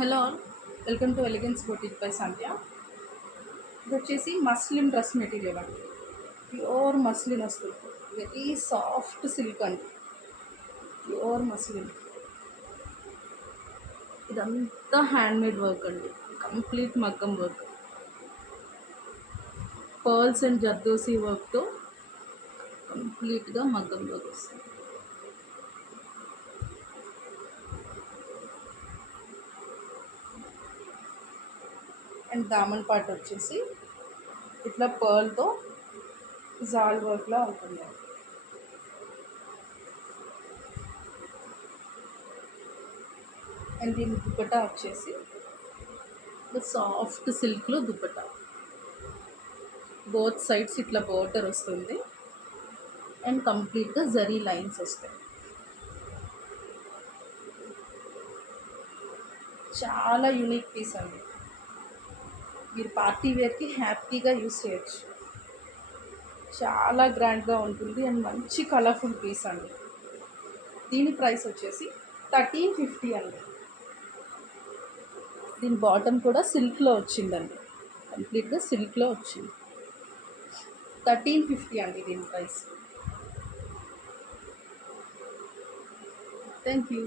Hello all, welcome to elegance boutique by Sandhya. ఇది వచ్చేసి muslin dress material అండి. Pure muslin వస్తుంది. వెరీ సాఫ్ట్ సిల్క్ అండి. Pure muslin. ఇదంతా హ్యాండ్మేడ్ వర్క్ అండి. కంప్లీట్ మగ్గం వర్క్. పర్ల్స్ అండ్ జర్దోసి వర్క్తో కంప్లీట్గా మగ్గం వర్క్ వస్తుంది. అండ్ దామన్ పార్ట్ వచ్చేసి ఇట్లా పర్ల్తో జాల్ వర్క్లా ఉంటుంది. అండ్ దీని దుపట్టా వచ్చేసి సాఫ్ట్ సిల్క్లో దుపట్టా. బోత్ సైడ్స్ ఇట్లా బోర్డర్ వస్తుంది అండ్ కంప్లీట్గా జరీ లైన్స్ వస్తాయి. చాలా యూనిక్ పీస్ అండి. మీరు పార్టీ వేర్కి హ్యాపీగా యూస్ చేయొచ్చు. చాలా గ్రాండ్గా ఉంటుంది అండ్ మంచి కలర్ఫుల్ పీస్ అండి. దీని ప్రైస్ వచ్చేసి 1350 అండి. దీని బాటమ్ కూడా సిల్క్లో వచ్చిందండి. కంప్లీట్గా సిల్క్లో వచ్చింది. 1350 అండి దీని ప్రైస్. Thank you.